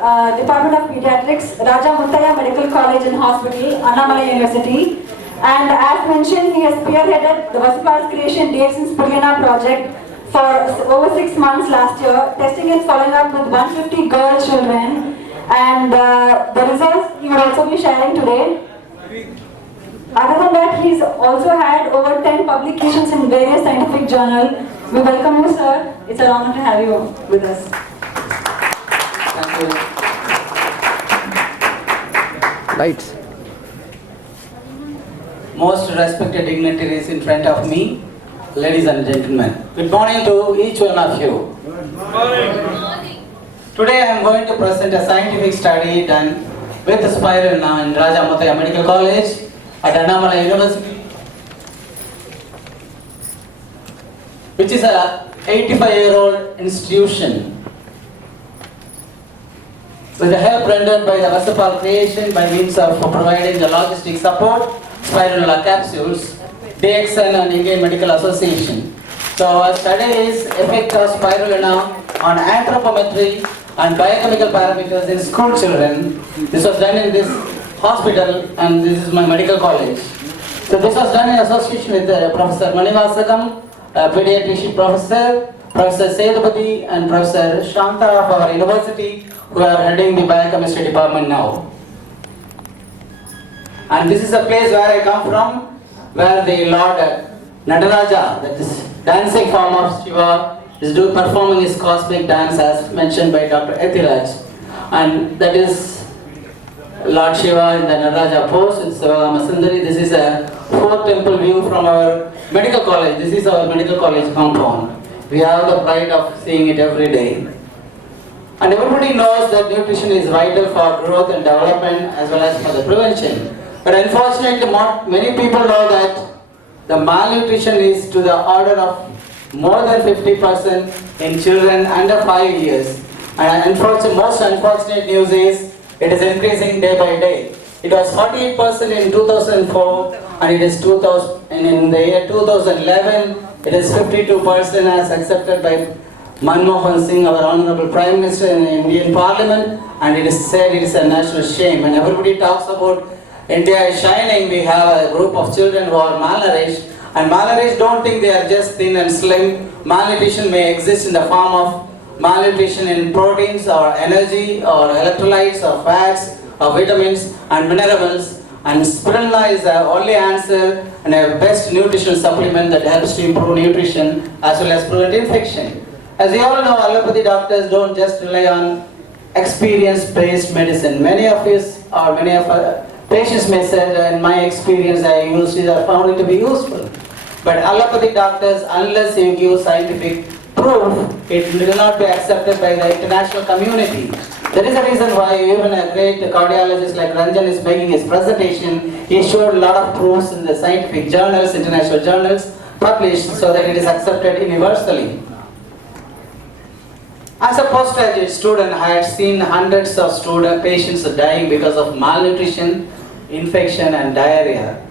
Department of Pediatrics, Raja Muttaya Medical College and Hospital, Annamalai University. And as mentioned, he has spearheaded the Vasupal's creation dates in Spirulina project for over 6 months last year, testing and following up with 150 girl children. And the results he will also be sharing today. Other than that, he's also had over 10 publications in various scientific journals. We welcome you, sir. It's an honor to have you with us. Thank you. Lights. Most respected dignitaries in front of me, ladies and gentlemen. Good morning to each one of you. Good morning. Today I am going to present a scientific study done with Spirulina in Raja Muttaya Medical College at Annamalai University, which is a 85-year-old institution. With the help rendered by the Vasupal creation by means of providing the logistic support, Spirulina capsules, DXN and Indian Medical Association. So our study is effect of Spirulina on anthropometry and biochemical parameters in school children. This was done in this hospital and this is my medical college. So this was done in association with Professor Manivasakam, pediatrician professor, Professor Sedapati and Professor Shanta of our university, who are heading the biochemistry department now. And this is the place where I come from, where the Lord Nataraja, that is dancing form of Shiva, is performing his cosmic dance as mentioned by Dr. Ethiraj. And that is Lord Shiva in the Nataraja pose in Sivagama Sundari. This is a 4th temple view from our medical college. This is our medical college compound. We have the pride of seeing it every day. And everybody knows that nutrition is vital for growth and development as well as for the prevention. But unfortunately, many people know that the malnutrition is to the order of more than 50% in children under 5 years. And most unfortunate news is it is increasing day by day. It was 48% in 2004 and it is 2000, and in the year 2011 it is 52% as accepted by Manmohan Singh, our Honorable Prime Minister in the Indian Parliament, and it is said it is a national shame. When everybody talks about India is shining, we have a group of children who are malnourished, and malnourished don't think they are just thin and slim. Malnutrition may exist in the form of malnutrition in proteins or energy or electrolytes or fats or vitamins and minerals. And Spirulina is the only answer and a best nutritional supplement that helps to improve nutrition as well as prevent infection. As you all know, allopathy doctors don't just rely on experience-based medicine. Many of us or many of our patients may say, in my experience, I used it, I found it to be useful. But allopathy doctors, unless you give scientific proof, it will not be accepted by the international community. That is the reason why even a great cardiologist like Ranjan is making his presentation. He showed a lot of proofs in the scientific journals, international journals, published so that it is accepted universally. As a postgraduate student, I had seen hundreds of patients dying because of malnutrition, infection and diarrhea.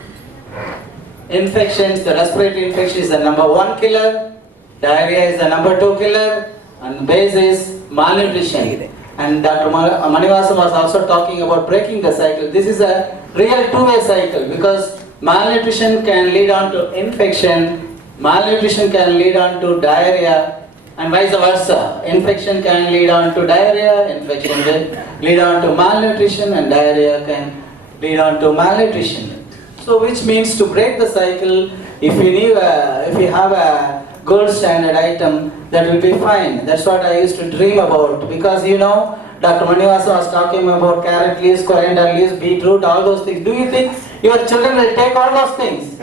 Infections, the respiratory infection is the #1 killer, diarrhea is the #2 killer, and base is malnutrition. And Dr. Manivasam was also talking about breaking the cycle. This is a real two-way cycle because malnutrition can lead on to infection, malnutrition can lead on to diarrhea, and vice versa. Infection can lead on to diarrhea, infection will lead on to malnutrition, and diarrhea can lead on to malnutrition. So which means to break the cycle, if you have a gold standard item, that will be fine. That's what I used to dream about, because you know, Dr. Manivasa was talking about carrot leaves, coriander leaves, beetroot, all those things. Do you think your children will take all those things?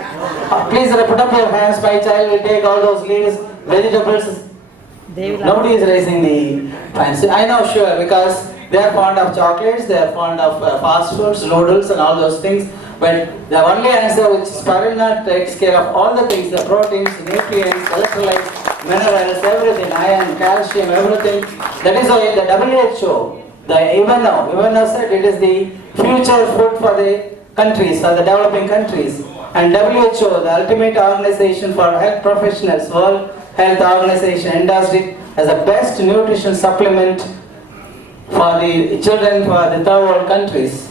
Please put up your hands, my child will take all those leaves, vegetables. Nobody is raising the hands. I know, sure, because they are fond of chocolates, they are fond of fast foods, noodles and all those things. But the only answer which Spirulina takes care of all the things, the proteins, nutrients, electrolytes, minerals, everything, iron, calcium, everything. That is why the WHO, even now said it is the future food for the countries, for the developing countries. And WHO, the ultimate organization for health professionals, World Health Organization, endorsed it as the best nutrition supplement for the children for the third world countries.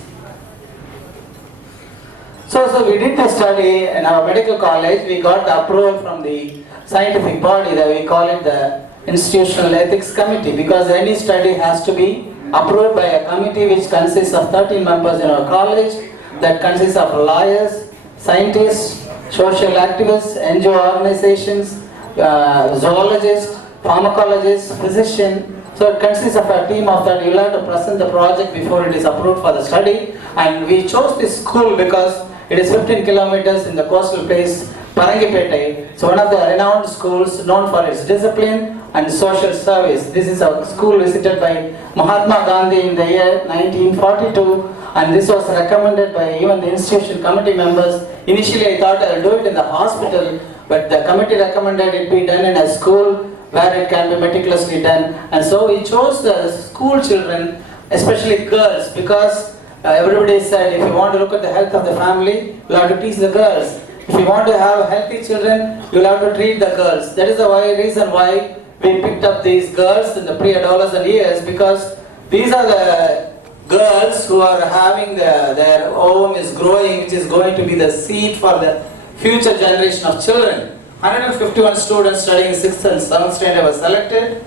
So we did the study in our medical college. We got the approval from the scientific body that we call it the Institutional Ethics Committee, because any study has to be approved by a committee which consists of 13 members in our college, that consists of lawyers, scientists, social activists, NGO organizations, zoologists, pharmacologists, physicians. So it consists of a team of that. You will have to present the project before it is approved for the study. And we chose this school because it is 15 kilometers in the coastal place, Parangipete. It's one of the renowned schools known for its discipline and social service. This is a school visited by Mahatma Gandhi in the year 1942, and this was recommended by even the institution committee members. Initially I thought I will do it in the hospital, but the committee recommended it be done in a school where it can be meticulously done. And so we chose the school children, especially girls, because everybody said if you want to look at the health of the family, you have to teach the girls. If you want to have healthy children, you will have to treat the girls. That is the reason why we picked up these girls in the pre-adolescent years, because these are the girls who are having their ovum is growing, which is going to be the seed for the future generation of children. 151 students studying 6th and 7th standard were selected.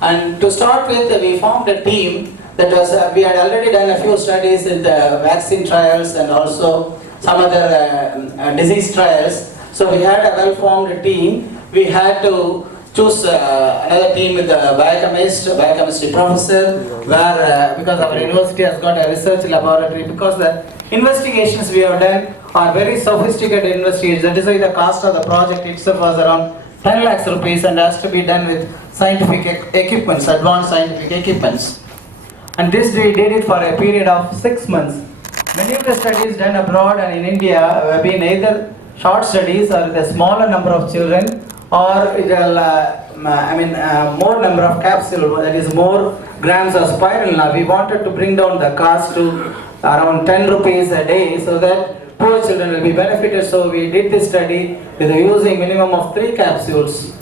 And to start with, we formed a team that was, we had already done a few studies in the vaccine trials and also some other disease trials. So we had a well-formed team. We had to choose another team with the biochemistry professor, where because our university has got a research laboratory, because the investigations we have done are very sophisticated investigations. That is why the cost of the project itself was around 10 lakhs rupees and has to be done with scientific equipments, advanced scientific equipments. And this we did it for a period of 6 months. Many of the studies done abroad and in India have been either short studies or with a smaller number of children, or it will, more number of capsules, that is more grams of spirulina. We wanted to bring down the cost to around 10 rupees a day so that poor children will be benefited. So we did this study with using minimum of 3 capsules.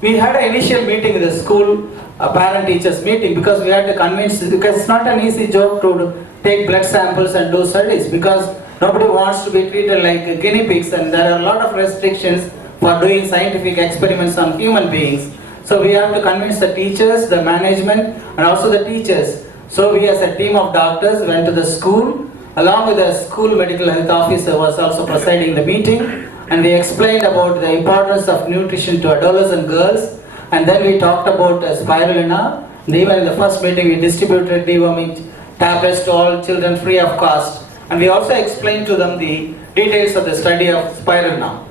We had an initial meeting with the school, a parent-teachers meeting, because we had to convince, because it's not an easy job to take blood samples and do studies, because nobody wants to be treated like guinea pigs, and there are a lot of restrictions for doing scientific experiments on human beings. So we have to convince the teachers, the management, and also the teachers. So we as a team of doctors went to the school, along with the school medical health officer was also presiding the meeting, and we explained about the importance of nutrition to adolescent girls, and then we talked about spirulina. And even in the first meeting we distributed deworming tablets to all children free of cost, and we also explained to them the details of the study of spirulina.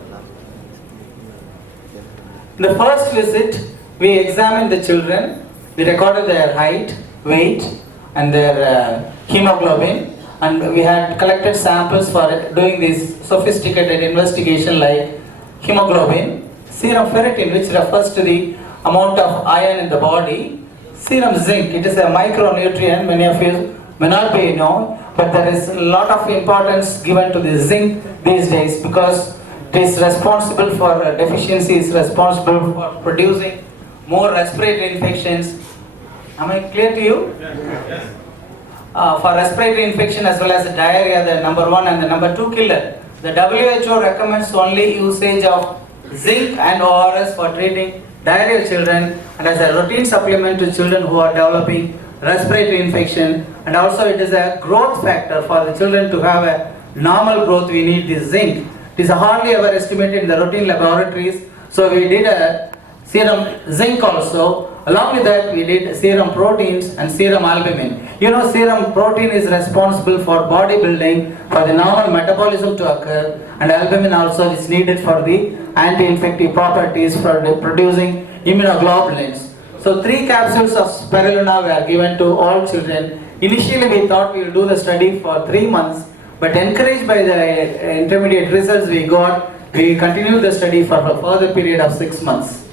In the first visit, we examined the children. We recorded their height, weight, and their hemoglobin, and we had collected samples for doing this sophisticated investigation like hemoglobin, serum ferritin, which refers to the amount of iron in the body, serum zinc, it is a micronutrient, many of you may not be know, but there is a lot of importance given to the zinc these days, because it is responsible for deficiency, is responsible for producing more respiratory infections. Am I clear to you? Yes. For respiratory infection as well as diarrhea, the number 1 and the number 2 killer. The WHO recommends only usage of zinc and ORS for treating diarrhea children, and as a routine supplement to children who are developing respiratory infection, and also it is a growth factor for the children to have a normal growth. We need this zinc. It is hardly ever estimated in the routine laboratories. So we did a serum zinc also. Along with that, we did serum proteins and serum albumin. You know, serum protein is responsible for bodybuilding, for the normal metabolism to occur, and albumin also is needed for the anti-infective properties, for producing immunoglobulins. So 3 capsules of spirulina were given to all children. Initially we thought we will do the study for 3 months, but encouraged by the intermediate results we got, we continued the study for a further period of 6 months.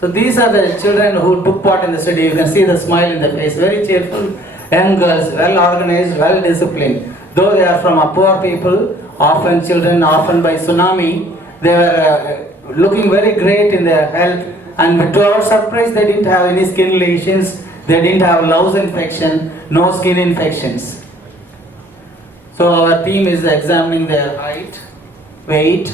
So these are the children who took part in the study. You can see the smile in the face, very cheerful, young girls, well organized, well disciplined. Though they are from a poor people, often children, often by tsunami, They were looking very great in their health, and to our surprise, they didn't have any skin lesions, they didn't have louse infection, no skin infections. So our team is examining their height, weight.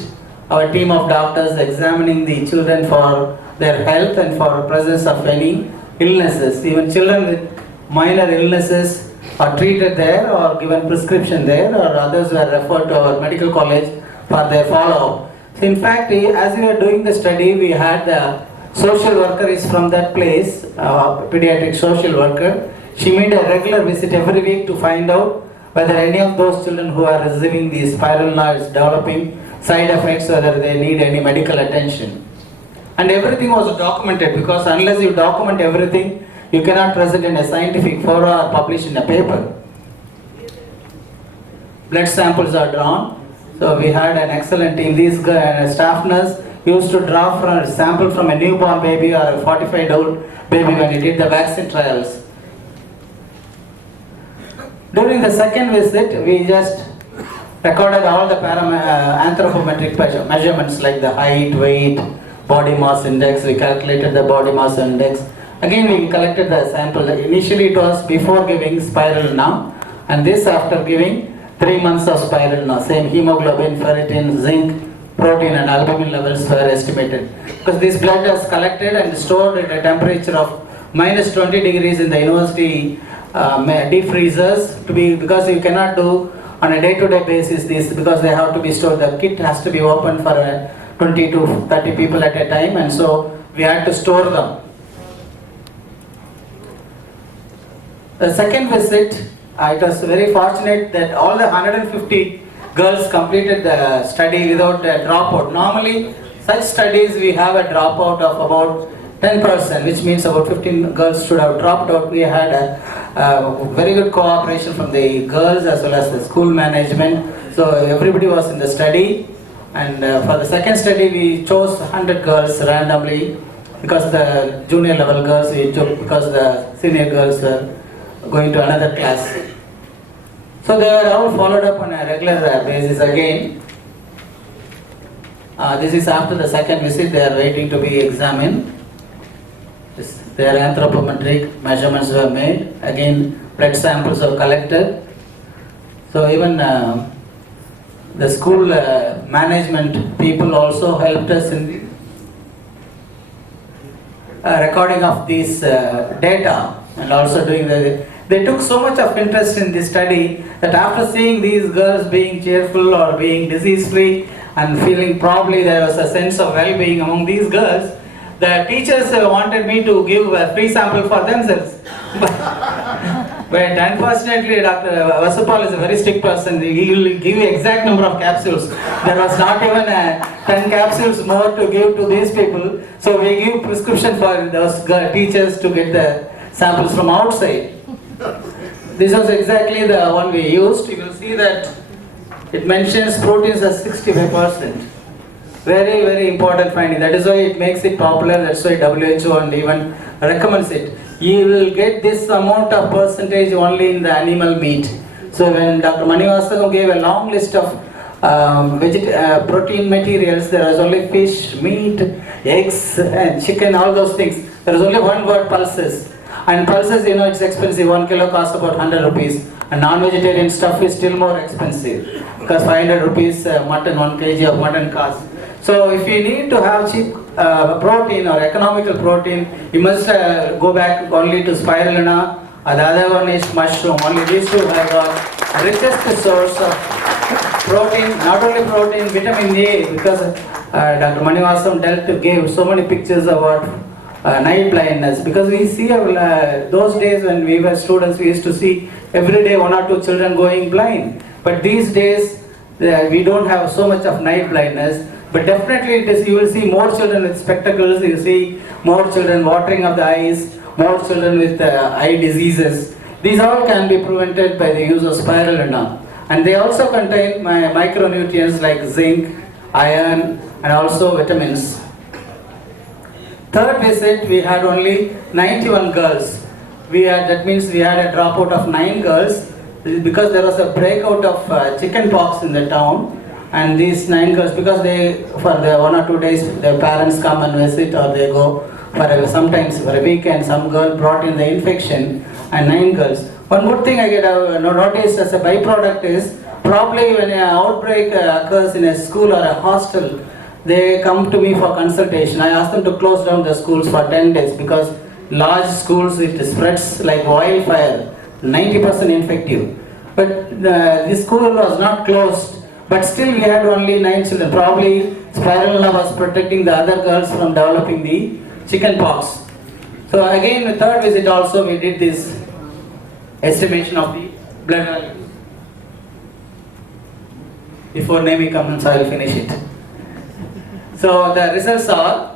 Our team of doctors examining the children for their health and for presence of any illnesses. Even children with minor illnesses are treated there or given prescription there, or others were referred to our medical college for their follow-up. So in fact, as we were doing the study, we had the social worker is from that place, pediatric social worker. She made a regular visit every week to find out whether any of those children who are receiving the spirulina is developing side effects, whether they need any medical attention. And everything was documented, because unless you document everything, you cannot present in a scientific forum or publish in a paper. Blood samples are drawn. So we had an excellent team. These staff nurse used to draw from a sample from a newborn baby or a 45-year-old baby when he did the vaccine trials. During the second visit, we just recorded all the anthropometric measurements like the height, weight, body mass index. We calculated the body mass index. Again, we collected the sample. Initially, it was before giving spirulina, and this after giving 3 months of spirulina. Same hemoglobin, ferritin, zinc, protein, and albumin levels were estimated. Because this blood was collected and stored at a temperature of minus 20 degrees in the university deep freezers, because you cannot do on a day-to-day basis this, because they have to be stored. The kit has to be open for 20 to 30 people at a time, and so we had to store them. The second visit, it was very fortunate that all the 150 girls completed the study without a dropout. Normally, such studies we have a dropout of about 10%, which means about 15 girls should have dropped out. We had a very good cooperation from the girls as well as the school management. So everybody was in the study, and for the second study we chose 100 girls randomly, because the junior level girls we took, because the senior girls were going to another class. So they were all followed up on a regular basis again. This is after the second visit. They are waiting to be examined. Their anthropometric measurements were made. Again, blood samples were collected. So even the school management people also helped us in the recording of these data, and also doing they took so much of interest in this study that after seeing these girls being cheerful or being disease free and feeling, probably there was a sense of well-being among these girls, the teachers wanted me to give a free sample for themselves. But unfortunately, Dr. Vasupal is a very strict person. He will give you exact number of capsules. There was not even 10 capsules more to give to these people. So we give prescription for those teachers to get the samples from outside. This was exactly the one we used. You will see that it mentions proteins as 65%. Very, very important finding. That is why it makes it popular. That's why WHO and even recommends it. You will get this amount of percentage only in the animal meat. So when Dr. Manivasam gave a long list of protein materials, there was only fish, meat, eggs, and chicken, all those things. There was only one word, pulses. And pulses, it's expensive. 1 kilo costs about 100 rupees. And non-vegetarian stuff is still more expensive, because 500 rupees mutton, 1 kg of mutton costs. So if you need to have cheap protein or economical protein, you must go back only to spirulina. The other one is mushroom. Only these two have got richest source of protein. Not only protein, vitamin A, because Dr. Manivasam gave so many pictures about night blindness. Because we see those days when we were students, we used to see every day 1 or 2 children going blind. But these days we don't have so much of night blindness. But definitely you will see more children with spectacles, you see more children watering of the eyes, more children with eye diseases. These all can be prevented by the use of spirulina. And they also contain micronutrients like zinc, iron, and also vitamins. Third visit, we had only 91 girls. That means we had a dropout of 9 girls, because there was a breakout of chicken pox in the town. And these 9 girls, because they, for the 1 or 2 days, their parents come and visit, or they go for sometimes for a weekend, some girl brought in the infection, and 9 girls. One good thing I get noticed as a byproduct is, probably when an outbreak occurs in a school or a hostel, they come to me for consultation. I ask them to close down the schools for 10 days, because large schools, it spreads like wildfire, 90% infective. But this school was not closed, but still we had only 9 children. Probably Spirulina was protecting the other girls from developing the chicken pox. So again, the third visit also we did this estimation of the blood value. Before Nemi comes, I will finish it. So the results are,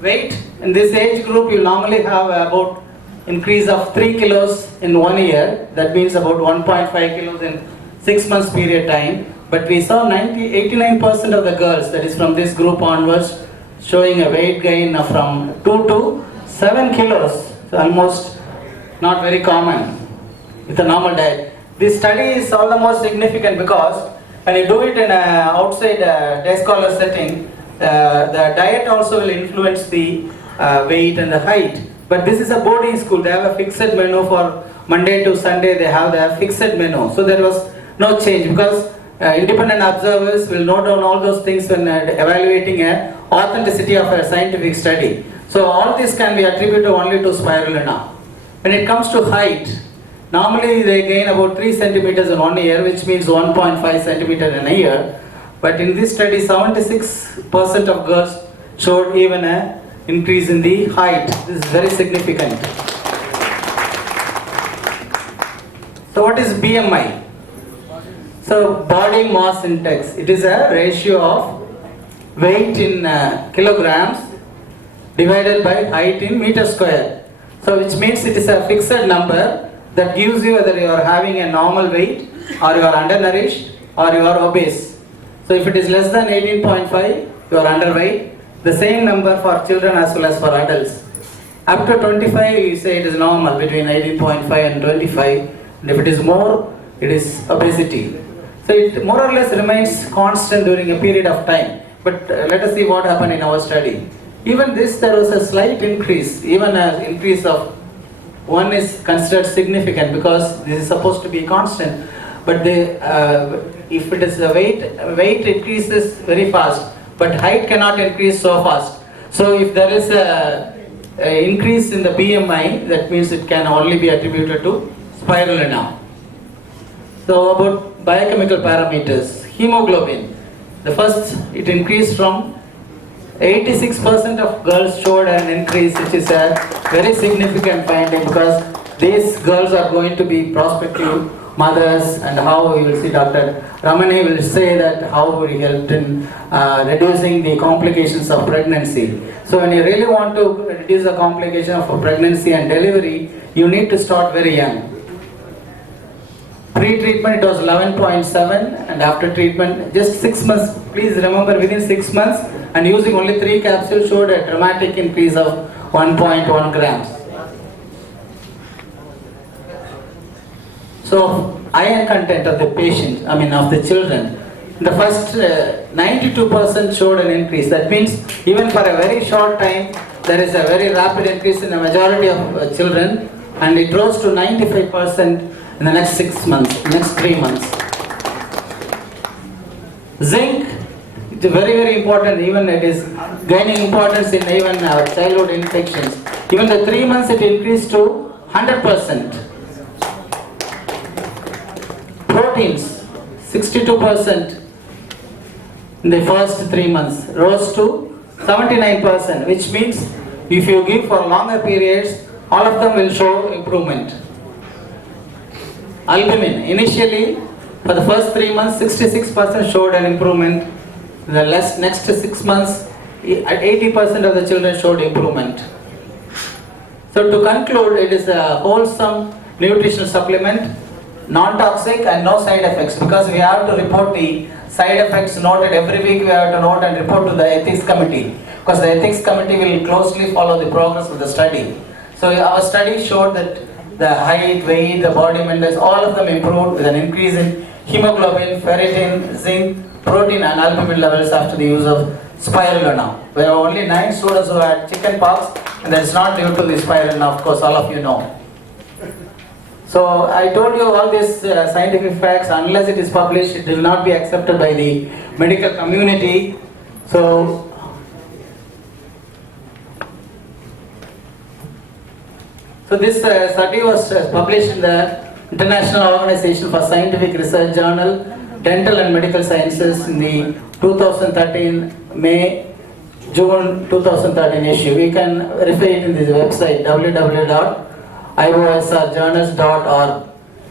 weight in this age group you normally have about increase of 3 kilos in 1 year. That means about 1.5 kilos in 6 months period time. But we saw 89% of the girls, that is from this group onwards, showing a weight gain of from 2 to 7 kilos. So almost not very common with a normal diet. This study is all the more significant because when you do it in an outside day scholar setting, the diet also will influence the weight and the height. But this is a boarding school. They have a fixed menu for Monday to Sunday. They have the fixed menu. So there was no change, because independent observers will note down all those things when evaluating a authenticity of a scientific study. So all this can be attributed only to Spirulina. When it comes to height, normally they gain about 3 centimeters in 1 year, which means 1.5 centimeters in a year. But in this study, 76% of girls showed even an increase in the height. This is very significant. So what is BMI? So body mass index. It is a ratio of weight in kilograms divided by height in meter square. So which means it is a fixed number that gives you whether you are having a normal weight, or you are undernourished, or you are obese. So if it is less than 18.5, you are underweight. The same number for children as well as for adults. Up to 25, you say it is normal, between 18.5 and 25. And if it is more, it is obesity. So it more or less remains constant during a period of time. But let us see what happened in our study. Even this, there was a slight increase. Even an increase of 1 is considered significant, because this is supposed to be constant. But if it is a weight increases very fast, but height cannot increase so fast. So if there is a increase in the BMI, that means it can only be attributed to Spirulina. So about biochemical parameters, hemoglobin. The first, it increased from 86% of girls showed an increase, which is a very significant finding, because these girls are going to be prospective mothers, and how we will see Dr. Ramesh will say that how we helped in reducing the complications of pregnancy. So when you really want to reduce the complication of pregnancy and delivery, you need to start very young. Pre-treatment it was 11.7, and after treatment just 6 months. Please remember, within 6 months and using only 3 capsules showed a dramatic increase of 1.1 grams. So iron content of the patient, of the children, the first 92% showed an increase. That means even for a very short time there is a very rapid increase in the majority of children, and it rose to 95% in the next 6 months, next 3 months. Zinc, it's very, very important. Even it is gaining importance in even our childhood infections. Even the 3 months it increased to 100%. Proteins, 62% in the first 3 months, rose to 79%, which means if you give for longer periods, all of them will show improvement. Albumin, initially for the first 3 months 66% showed an improvement. The next 6 months 80% of the children showed improvement. So to conclude, it is a wholesome nutritional supplement, non-toxic and no side effects, because we have to report the side effects noted every week. We have to note and report to the ethics committee, because the ethics committee will closely follow the progress of the study. So our study showed that the height, weight, the body maintenance, all of them improved with an increase in hemoglobin, ferritin, zinc, protein and albumin levels after the use of spirulina. There are only 9 students who had chicken pox, and that is not due to the spirulina, of course, all of you know. So I told you all these scientific facts. Unless it is published, it will not be accepted by the medical community. So this study was published in the International Organization for Scientific Research Journal, Dental and Medical Sciences in the 2013 June 2013 issue. You can refer it in this website www.iosrjournals.org.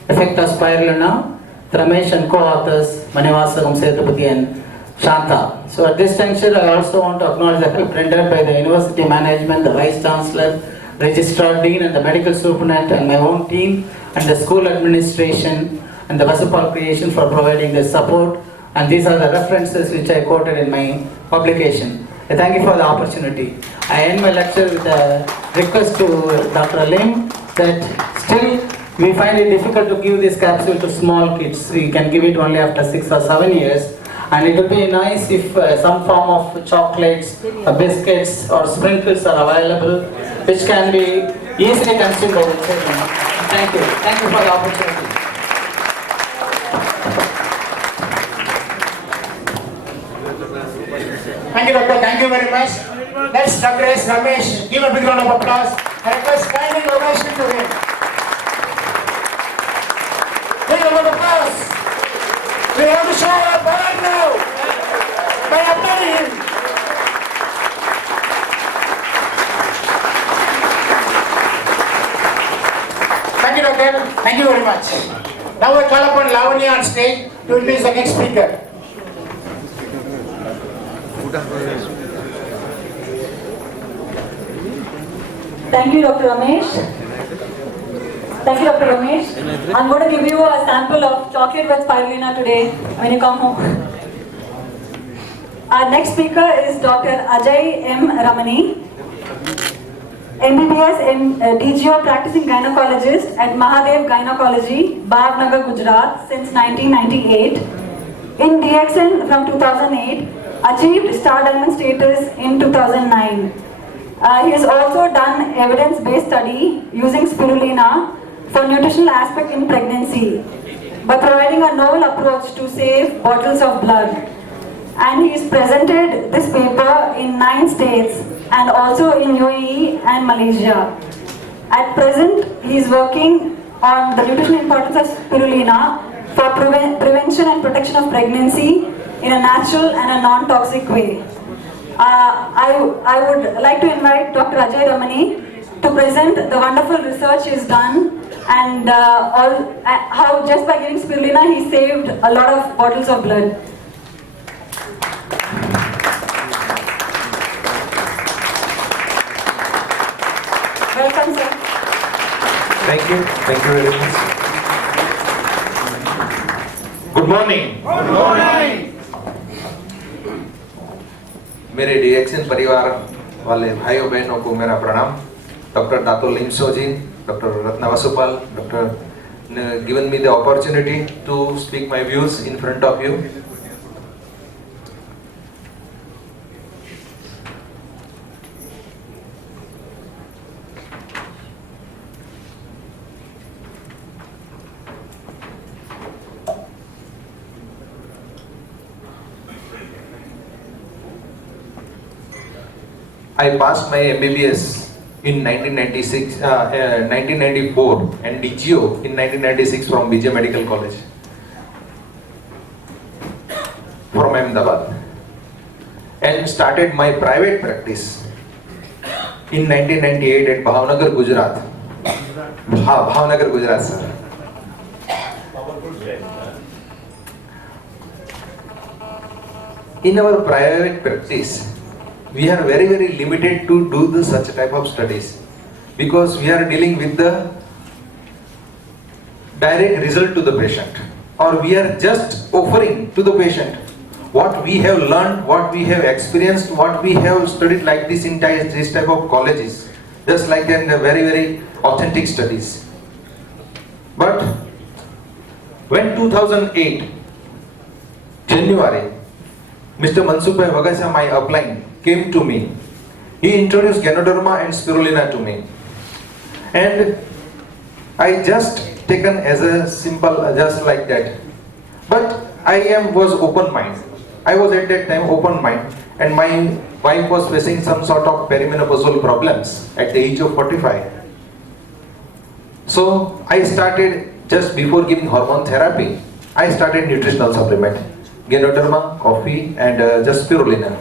Effect of spirulina, Ramesh and co-authors Manivasagam Sethupathi and Shanta. So at this juncture, I also want to acknowledge the help rendered by the university management, the vice chancellor, registrar, dean and the medical superintendent and my own team and the school administration and the Vasupal Creation for providing this support. And these are the references which I quoted in my publication. I thank you for the opportunity. I end my lecture with a request to Dr. Lim that still we find it difficult to give this capsule to small kids. We can give it only after 6 or 7 years. And it would be nice if some form of chocolates, biscuits or sprinkles are available, which can be easily consumed by the children. Thank you. Thank you for the opportunity. Thank you, Doctor. Thank you very much. Next, Dr. S. Ramesh. Give a big round of applause. I request standing ovation to him. Big round of applause. We have to show our power now by applauding him. Thank you, Doctor. Thank you very much. Now I call upon Lavanya on stage to introduce the next speaker. Thank you, Dr. Ramesh. Thank you, Dr. Ramesh. I'm going to give you a sample of chocolate with spirulina today when you come home. Our next speaker is Dr. Ajay M. Ramani, MBBS and DGO practicing gynecologist at Mahadev Gynecology, Bhavnagar, Gujarat since 1998. In DXN from 2008, achieved Star Diamond status in 2009. He has also done evidence-based study using spirulina for nutritional aspect in pregnancy by providing a novel approach to save bottles of blood. And he has presented this paper in 9 states and also in UAE and Malaysia. At present, he is working on the nutritional importance of spirulina for prevention and protection of pregnancy in a natural and a non-toxic way. I would like to invite Dr. Ajay Ramani to present the wonderful research he's done and how just by giving spirulina he saved a lot of bottles of blood. Welcome, sir. Thank you very much. Good morning. Good morning. मेरे डिएक्शन परिवार वाले भाइयों बहनों को मेरा प्रणाम. Doctor Dato Limso ji, doctor Ratna Vasupal, doctor given me the opportunity to speak my views in front of you. I passed my MBBS in 1994 and DGO in 1996 from BJ Medical College from Ahmedabad and started my private practice in 1998 at Bhavnagar, Gujarat. Bhavnagar, Gujarat, sir. In our private practice, we are very limited to do such type of studies because we are dealing with the direct result to the patient, or we are just offering to the patient what we have learned, what we have experienced, what we have studied like this in this type of colleges, just like in the very authentic studies. But When 2008 January, Mr. Mansukh Vagasya, my upline, came to me. He introduced Ganoderma and Spirulina to me, and I just taken as a simple, just like that. But was open mind. I was at that time open mind, and my wife was facing some sort of perimenopausal problems at the age of 45. So I started, just before giving hormone therapy, I started nutritional supplement, Ganoderma, coffee, and just Spirulina.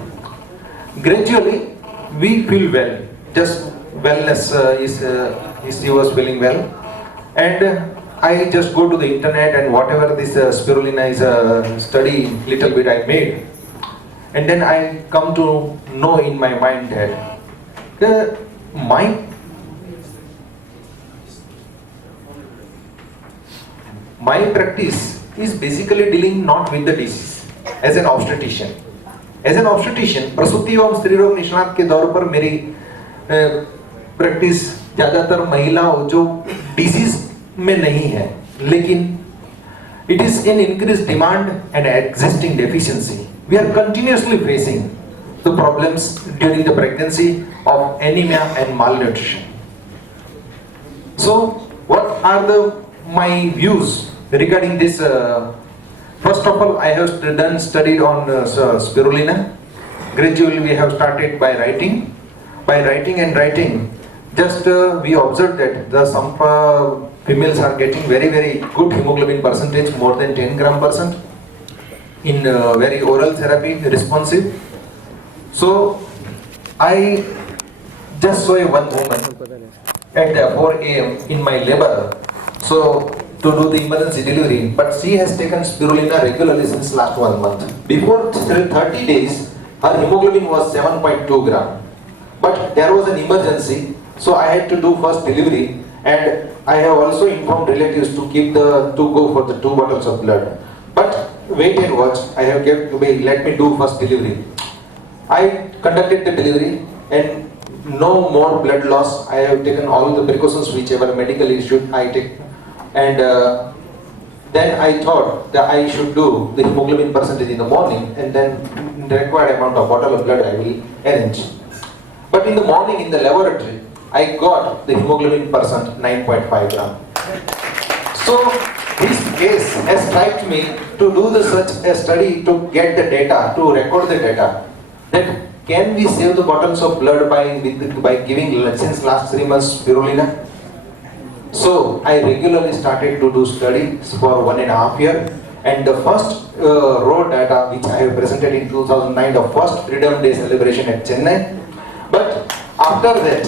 Gradually, we feel well. Just wellness she was feeling well, and I just go to the internet and whatever this Spirulina is study little bit I made, and then I come to know in my mind that my practice is basically dealing not with the disease. As an obstetrician, प्रसूति एवं स्त्री रोग निष्णात के तौर पर मेरी practice ज्यादातर महिलाओं जो डिजीज में नहीं है, लेकिन it is an increased demand and existing deficiency. We are continuously facing the problems during the pregnancy of anemia and malnutrition. So, what are my views regarding this? First of all, I have studied on Spirulina. Gradually, we have started by writing. By writing, just we observed that some females are getting very good hemoglobin percentage, more than 10 gram% in very oral therapy responsive. So I just saw one woman at 4 a.m. in my labor, so to do the emergency delivery, but she has taken Spirulina regularly since last 1 month. Before 30 days, her hemoglobin was 7.2 gram. But there was an emergency, so I had to do first delivery, and I have also informed relatives to go for the 2 bottles of blood. But wait and watch, I have kept let me do first delivery. I conducted the delivery and no more blood loss. I have taken all the precautions whichever medical issue I take, and then I thought that I should do the hemoglobin percentage in the morning, and then the required amount of bottle of blood I will arrange. But in the morning in the laboratory, I got the hemoglobin percent 9.5 gram. So this case has striked me to do such a study to get the data, to record the data. That can we save the bottles of blood by giving since last 3 months Spirulina? So I regularly started to do studies for 1.5 years, and the first raw data which I have presented in 2009, the first Freedom Day celebration at Chennai. But after that,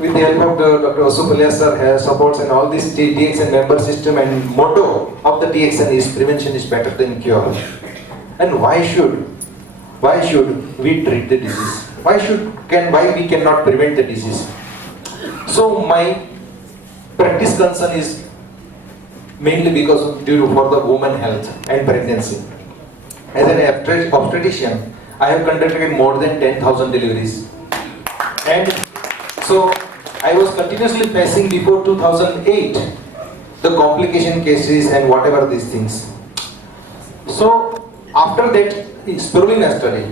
with the help of Dr. Vasupalya sir, supports and all this TXN member system, and motto of the TXN is prevention is better than cure. And why should we treat the disease? Why we cannot prevent the disease? So my practice concern is mainly because for the woman health and pregnancy. As an obstetrician, I have conducted more than 10,000 deliveries, and so I was continuously facing before 2008 the complication cases and whatever these things. So after that Spirulina study,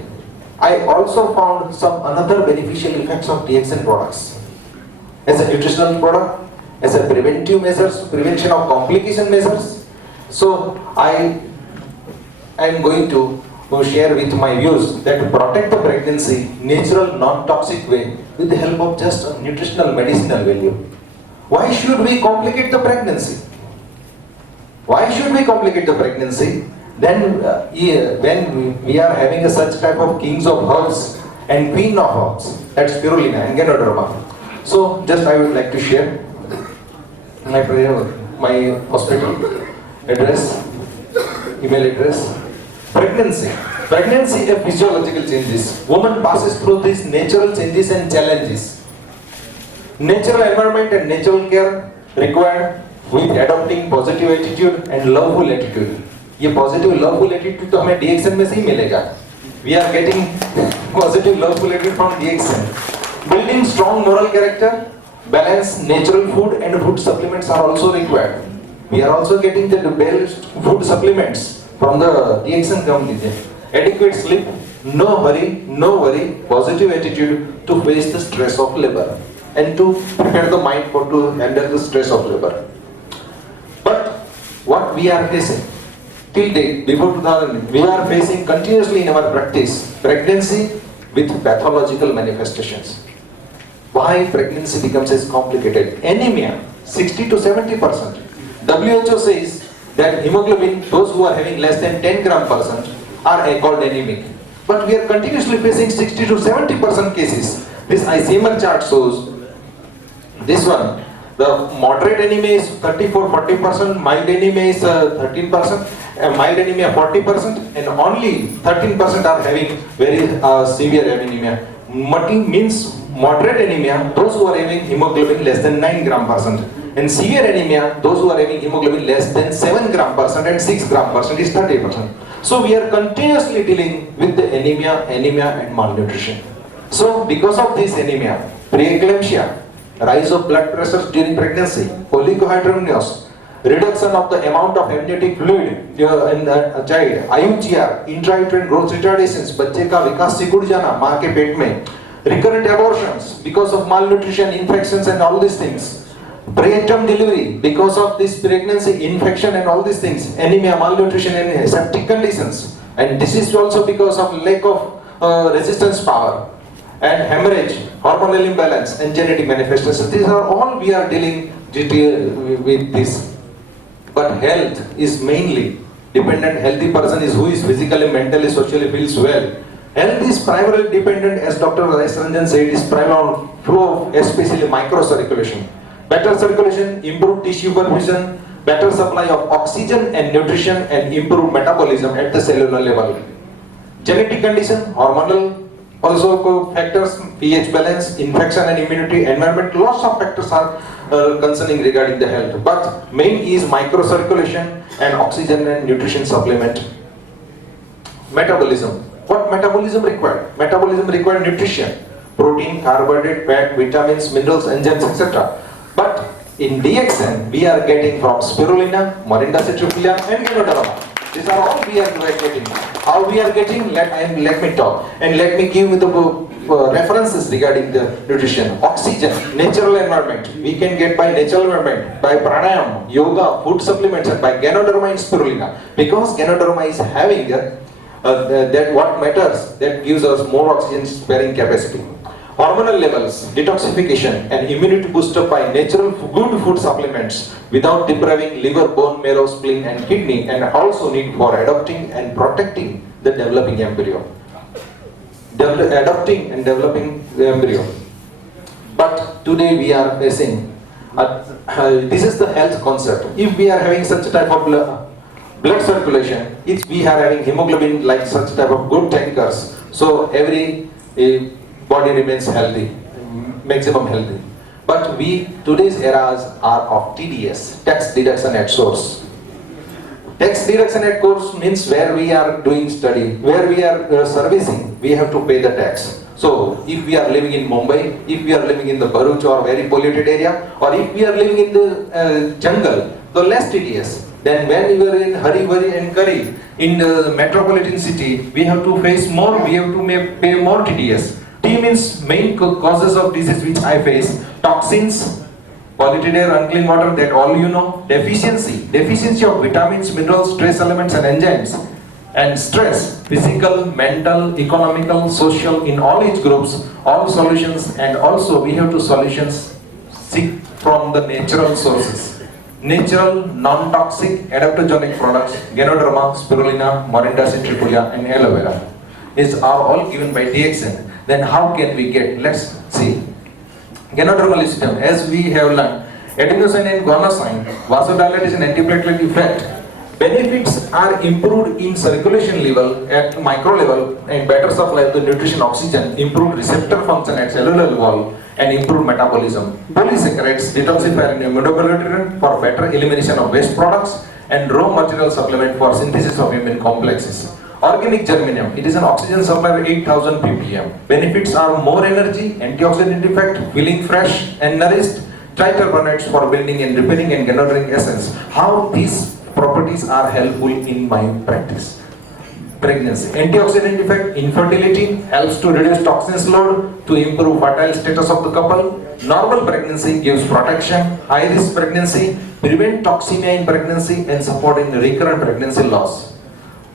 I also found some another beneficial effects of TXN products as a nutritional product, as a preventive measures, prevention of complication measures. So I am going to share with my views that protect the pregnancy natural non-toxic way with the help of just a nutritional medicinal value. Why should we complicate the pregnancy? Why should we complicate the pregnancy? Then when we are having such type of kings of herbs and queen of herbs, that's Spirulina and Ganoderma. So just I would like to share my hospital address, email address. Pregnancy are physiological changes. Woman passes through these natural changes and challenges. Natural environment and natural care required with adopting positive attitude and loveful attitude. ये positive loveful attitude तो हमें DXN में से ही मिलेगा. We are getting positive loveful attitude from DXN. Building strong moral character, balanced natural food and food supplements are also required. We are also getting the balanced food supplements from the DXN company. Adequate sleep, no hurry, no worry, positive attitude to face the stress of labor and to prepare the mind for to handle the stress of labor. But what we are facing till date, before 2000, we are facing continuously in our practice pregnancy with pathological manifestations. Why pregnancy becomes as complicated? Anemia, 60 to 70%. WHO says that hemoglobin, those who are having less than 10 gram percent, are called anemic. But we are continuously facing 60 to 70% cases. This ICMR chart shows this one. The moderate anemia is 34-40%, mild anemia is 13%, mild anemia 40%, and only 13% are having very severe anemia. Means moderate anemia, those who are having hemoglobin less than 9 gram percent. And severe anemia, those who are having hemoglobin less than 7 gram percent and 6 gram percent is 30%. So we are continuously dealing with the anemia and malnutrition. So because of this anemia, preeclampsia, rise of blood pressure during pregnancy, oligohydramnios, reduction of the amount of amniotic fluid in the child, IUGR, intrauterine growth retardations, बच्चे का विकास सिकुड़ जाना माँ के पेट में, recurrent abortions because of malnutrition, infections and all these things, preterm delivery because of this pregnancy, infection and all these things, anemia, malnutrition and septic conditions, and this is also because of lack of resistance power, and hemorrhage, hormonal imbalance and genetic manifestations. These are all we are dealing with this. But health is mainly dependent. Healthy person is who is physically, mentally, socially feels well. Health is primarily dependent, as Dr. Ranjan said, is primarily on flow of especially microcirculation. Better circulation, improved tissue perfusion, better supply of oxygen and nutrition, and improved metabolism at the cellular level. Genetic condition, hormonal also factors, pH balance, infection and immunity, environment, lots of factors are concerning regarding the health. But main is microcirculation and oxygen and nutrition supplement. Metabolism. What metabolism required? Metabolism required nutrition, protein, carbohydrate, fat, vitamins, minerals, enzymes, etc. But in DXN, we are getting from Spirulina, Morinda citrifolia and Ganoderma. These are all we are getting. How we are getting? Let me talk and let me give you the references regarding the nutrition. Oxygen, natural environment. We can get by natural environment, by pranayama, yoga, food supplements, and by Ganoderma and Spirulina. Because Ganoderma is having that what matters, that gives us more oxygen sparing capacity. Hormonal levels, detoxification and immunity booster by natural good food supplements without depriving liver, bone marrow, spleen and kidney, and also need for adopting and protecting the developing embryo. Adopting and developing the embryo. But today we are facing, this is the health concept. If we are having such a type of blood circulation, if we are having hemoglobin like such type of good tankers, so every body remains healthy, maximum healthy. But today's eras are of TDS, tax deduction at source. Tax deduction at source means where we are doing study, where we are servicing, we have to pay the tax. So if we are living in Mumbai, if we are living in the Bharuch or very polluted area, or if we are living in the jungle, so less TDS. Then when we are in Hari and Kari, in the metropolitan city, we have to face more, we have to pay more TDS. T means main causes of disease which I face. Toxins, polluted air, unclean water, that all you know. Deficiency of vitamins, minerals, trace elements and enzymes. And stress, physical, mental, economical, social, in all age groups, all solutions, and also we have to solutions seek from the natural sources. Natural, non-toxic, adaptogenic products, Ganoderma, Spirulina, Morinda citrifolia and aloe vera are all given by DXN. Then how can we get? Let's see. Ganodermal system, as we have learned, adenosine and guanosine, vasodilatation and antiplatelet effect. Benefits are improved in circulation level at micro level and better supply of the nutrition oxygen, improved receptor function at cellular level and improved metabolism. Polysaccharides, detoxifier and immunomodulator for better elimination of waste products and raw material supplement for synthesis of immune complexes. Organic germanium, it is an oxygen supplier 8000 ppm. Benefits are more energy, antioxidant effect, feeling fresh and nourished, triterpenoids for building and repairing and ganoderinic essence. How these properties are helpful in my practice. Pregnancy. Antioxidant effect, infertility, helps to reduce toxins load, to improve fertile status of the couple. Normal pregnancy gives protection. High risk pregnancy, prevent toxemia in pregnancy and supporting recurrent pregnancy loss.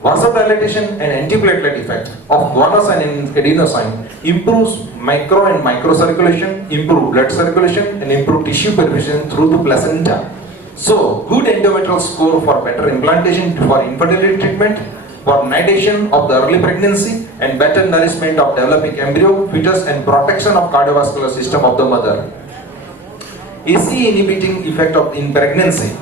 Vasodilatation and antiplatelet effect of guanosine and adenosine improves micro and microcirculation, improve blood circulation and improve tissue perfusion through the placenta. So, good endometrial score for better implantation for infertility treatment, for nidation of the early pregnancy and better nourishment of developing embryo, fetus and protection of cardiovascular system of the mother. ACE inhibiting effect in pregnancy.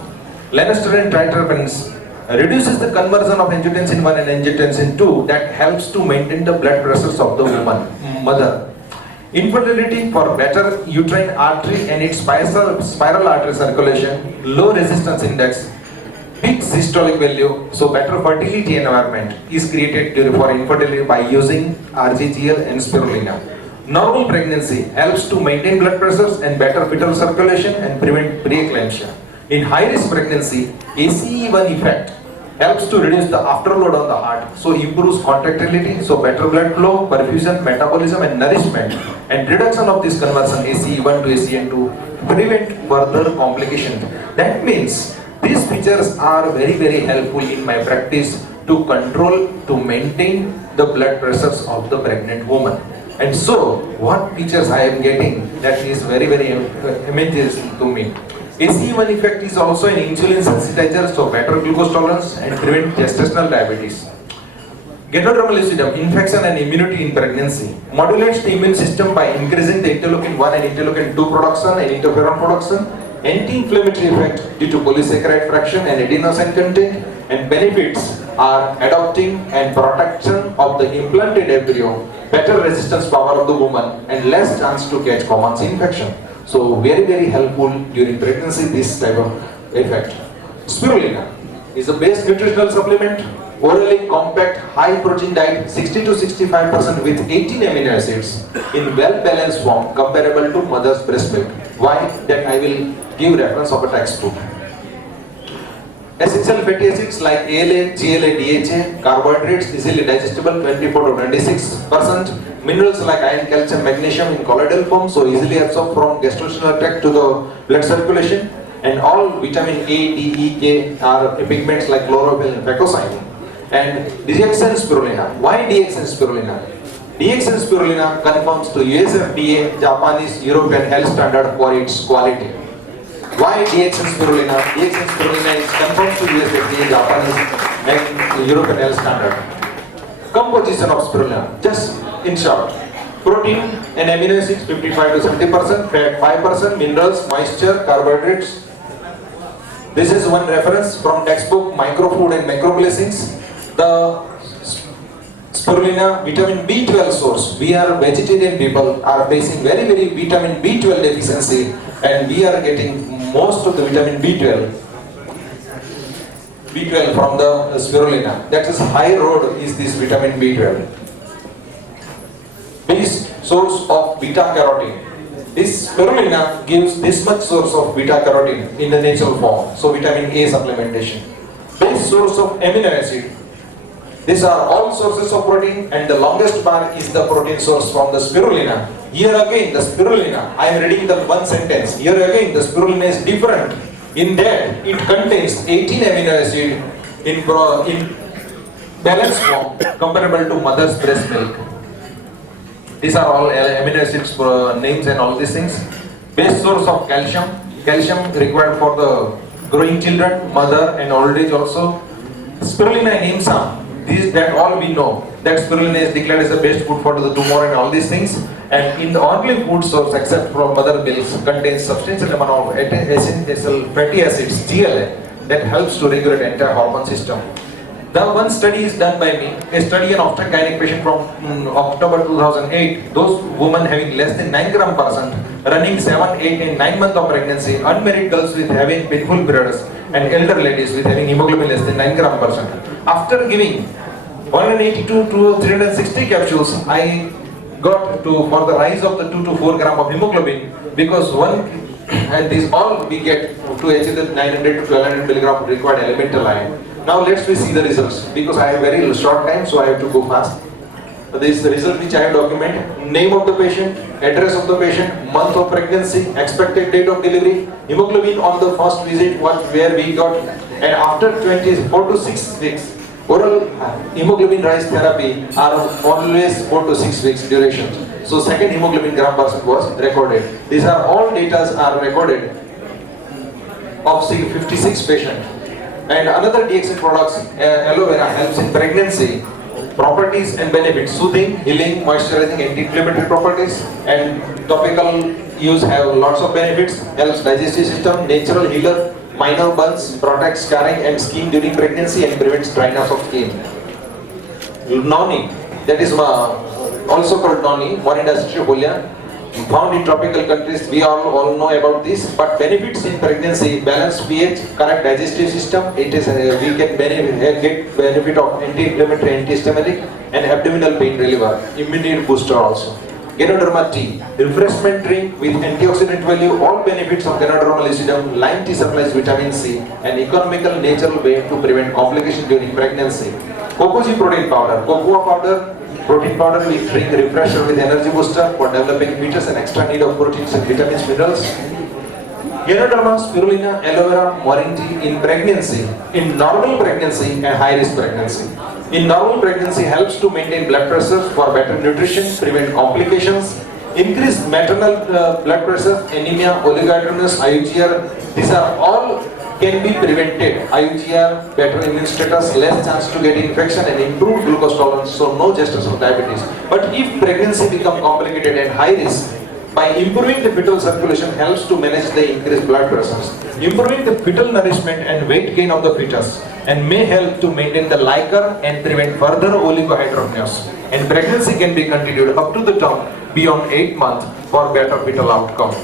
Lanreotide and triterpenes reduces the conversion of angiotensin 1 and angiotensin 2 that helps to maintain the blood pressures of the mother. Infertility for better uterine artery and its spiral artery circulation, low resistance index, big systolic value, so better fertility environment is created for infertility by using RGGL and spirulina. Normal pregnancy helps to maintain blood pressures and better fetal circulation and prevent preeclampsia. In high-risk pregnancy, ACE1 effect helps to reduce the afterload on the heart, so improves contractility, so better blood flow, perfusion, metabolism and nourishment, and reduction of this conversion ACE1 to ACN to prevent further complications. That means these features are very helpful in my practice to control, to maintain the blood pressures of the pregnant woman. And so, what features I am getting, that is very amazing to me. ACE1 effect is also an insulin sensitizer, so better glucose tolerance and prevent gestational diabetes. Genodermal lucidum, infection and immunity in pregnancy, modulates the immune system by increasing the interleukin 1 and interleukin 2 production and interferon production, anti-inflammatory effect due to polysaccharide fraction and adenosine content, and benefits are adopting and protection of the implanted embryo, better resistance power of the woman and less chance to catch common infection. So very helpful during pregnancy, this type of effect. Spirulina is a base nutritional supplement, orally compact, high protein diet, 60 to 65% with 18 amino acids in well balanced form comparable to mother's breast milk. Why? That I will give reference of a textbook. Essential fatty acids like ALA, GLA, DHA, carbohydrates easily digestible 24 to 26%. Minerals like iron, calcium, magnesium in colloidal form, so easily absorbed from gastrointestinal tract to the blood circulation. And all vitamin A, D, E, K are pigments like chlorophyll and fucosine. And DX and spirulina. Why DX and spirulina? DX and spirulina conforms to US FDA, Japanese, European health standard for its quality. Why DX and spirulina? DX and spirulina is conforms to US FDA, Japanese and European health standard. Composition of spirulina, just in short. Protein and amino acids 55 to 70%, fat 5%, minerals, moisture, carbohydrates. This is one reference from textbook Microfood and Macro Blessings. The spirulina vitamin B12 source. We are vegetarian people are facing very vitamin B12 deficiency, and we are getting most of the vitamin B12 from the spirulina. That is high road is this vitamin B12. This source of beta carotene. This spirulina gives this much source of beta carotene in the natural form. So vitamin A supplementation. Base source of amino acid. These are all sources of protein, and the longest bar is the protein source from the spirulina. Here again the spirulina, I am reading the one sentence. Here again the spirulina is different. In that it contains 18 amino acid in balanced form comparable to mother's breast milk. These are all amino acids names and all these things. Base source of calcium. Calcium required for the growing children, mother and old age also. Spirulina and IMSA. These that all we know. That spirulina is declared as the best food for the tumor and all these things. And in the only food source except from mother milk contains substantial amount of essential fatty acids, GLA, that helps to regulate entire hormone system. The one study is done by me, a study on obstetric patient from October 2008. Those women having less than 9 gram percent, running 7, 8 and 9 months of pregnancy, unmarried girls with having painful periods, and elder ladies with having hemoglobin less than 9 gram percent. After giving 182 to 360 capsules, I got to for the rise of the 2 to 4 gram of hemoglobin, because one and these all we get to achieve the 900 to 1200 milligram required elemental iron. Now let's we see the results, because I have very short time, so I have to go fast. This is the result which I have documented: name of the patient, address of the patient, month of pregnancy, expected date of delivery, hemoglobin on the first visit where we got, and after 24 to 6 weeks, oral hemoglobin rise therapy are always 4 to 6 weeks duration. So second hemoglobin gram percent was recorded. These are all data are recorded of 56 patients. And another DXN products, aloe vera helps in pregnancy. Properties and benefits: soothing, healing, moisturizing, anti-inflammatory properties, and topical use have lots of benefits. Helps digestive system, natural healer, minor burns, protects scarring and skin during pregnancy, and prevents dryness of skin. Noni, that is also called noni, Morinda citrifolia, found in tropical countries. We all know about this, but benefits in pregnancy: balanced pH, correct digestive system. It is we can get benefit of anti-inflammatory, antihistaminic, and abdominal pain reliever, immunity booster also. Ganoderma tea, refreshment drink with antioxidant value. All benefits of Ganoderma lucidum. Lime tea supplies vitamin C, an economical natural way to prevent complications during pregnancy. Cocoa protein powder, cocoa powder. Protein powder we drink refresher with energy booster for developing fetus and extra need of proteins and vitamins, minerals. Ganoderma, spirulina, aloe vera, moringa in pregnancy, in normal pregnancy and high risk pregnancy. In normal pregnancy helps to maintain blood pressure for better nutrition, prevent complications, increase maternal blood pressure, anemia, oligohydramnios, IUGR. These are all can be prevented. IUGR, better immune status, less chance to get infection, and improved glucose tolerance, so no gestational diabetes. But if pregnancy become complicated and high risk, by improving the fetal circulation helps to manage the increased blood pressures, improving the fetal nourishment and weight gain of the fetus, and may help to maintain the liquor and prevent further oligohydramnios. And pregnancy can be continued up to the term beyond 8 months for better fetal outcome.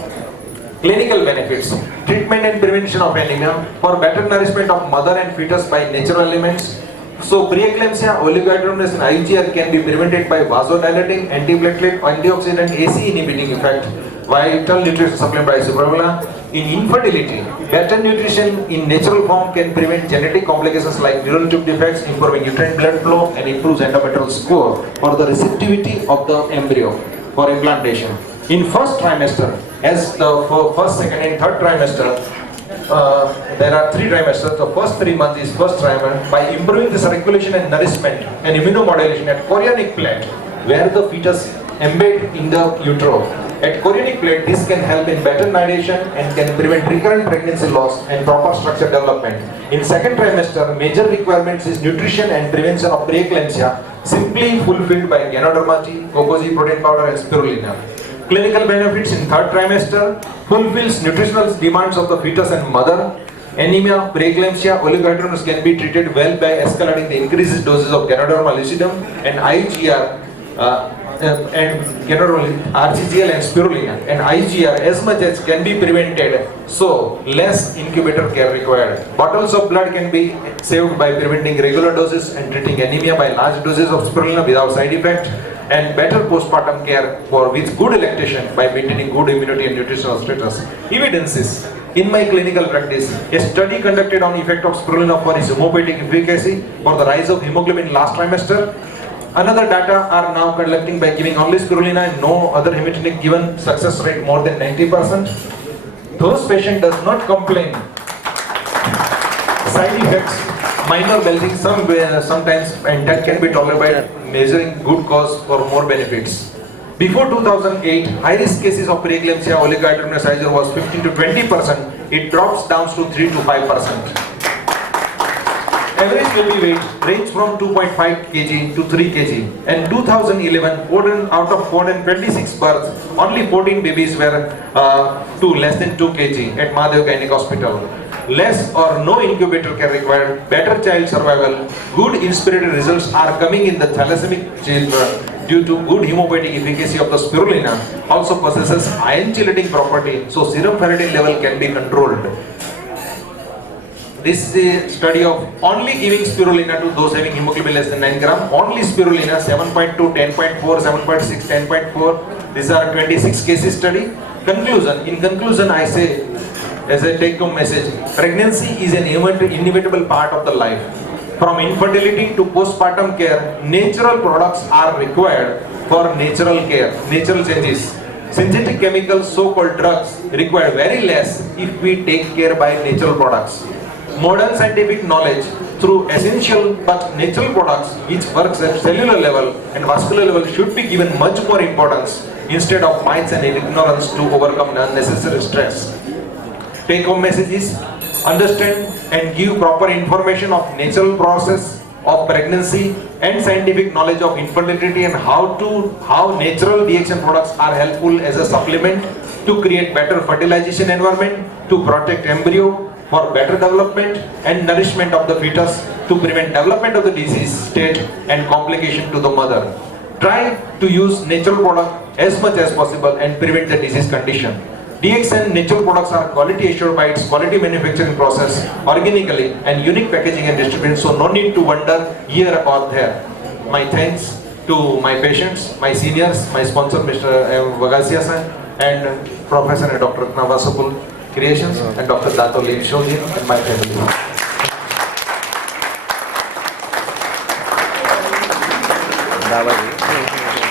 Clinical benefits: treatment and prevention of anemia, for better nourishment of mother and fetus by natural elements. So preeclampsia, oligohydramnios, and IUGR can be prevented by vasodilating, antiplatelet, antioxidant, AC inhibiting effect, vital nutrition supplement by Spirulina. In infertility, better nutrition in natural form can prevent genetic complications like neural tube defects, improving uterine blood flow, and improves endometrial score for the receptivity of the embryo for implantation. In first trimester, as the first, second, and third trimester, there are 3 trimesters. The first 3 months is first trimester. By improving the circulation and nourishment and immunomodulation at chorionic plate, where the fetus embed in the utero. At chorionic plate, this can help in better nidation and can prevent recurrent pregnancy loss and proper structure development. In second trimester, major requirements is nutrition and prevention of preeclampsia, simply fulfilled by Ganoderma tea, cocoa protein powder, and spirulina. Clinical benefits in third trimester: fulfills nutritional demands of the fetus and mother. Anemia, preeclampsia, oligohydramnios can be treated well by escalating the increased doses of Ganoderma lucidum and IUGR and RGGL and spirulina, and IUGR as much as can be prevented, so less incubator care required. Bottles of blood can be saved by preventing regular doses and treating anemia by large doses of spirulina without side effect, and better postpartum care with good lactation by maintaining good immunity and nutritional status. Evidences: in my clinical practice, a study conducted on effect of spirulina for its homeopathic efficacy for the rise of hemoglobin last trimester. Another data are now conducting by giving only spirulina and no other hematinic, given success rate more than 90%. Those patient does not complain. Side effects: minor belching sometimes, and that can be tolerated by measuring good cause for more benefits. Before 2008, high-risk cases of preeclampsia, oligohydramnios was 15 to 20%. It drops down to 3 to 5%. Average baby weight range from 2.5 kg to 3 kg. And 2011, out of 426 births, only 14 babies were to less than 2 kg at Mahadev Gynec Hospital. Less or no incubator care required, better child survival, good inspirited results are coming in the thalassaemic children due to good homeopathic efficacy of the spirulina. Also possesses iron chelating property, so serum ferritin level can be controlled. This is a study of only giving spirulina to those having hemoglobin less than 9 gram. Only spirulina 7.2, 10.4, 7.6, 10.4. These are 26 cases study. In conclusion, I say, as a take-home message, pregnancy is an inevitable part of the life. From infertility to postpartum care, natural products are required for natural care, natural changes. Synthetic chemicals, so-called drugs, require very less if we take care by natural products. Modern scientific knowledge through essential but natural products which works at cellular level and vascular level should be given much more importance instead of myths and ignorance to overcome unnecessary stress. Take home message is understand and give proper information of natural process of pregnancy and scientific knowledge of infertility and how natural DXN products are helpful as a supplement to create better fertilization environment, to protect embryo for better development and nourishment of the fetus, to prevent development of the disease state and complication to the mother. Try to use natural product as much as possible and prevent the disease condition. DXN natural products are quality assured by its quality manufacturing process organically and unique packaging and distribution, so no need to wander here or there. My thanks to my patients, my seniors, my sponsor Mr. Vagasia and Professor and Dr. Navasupul Creations and Dr. Dato Limsho and my family. Dawa ji.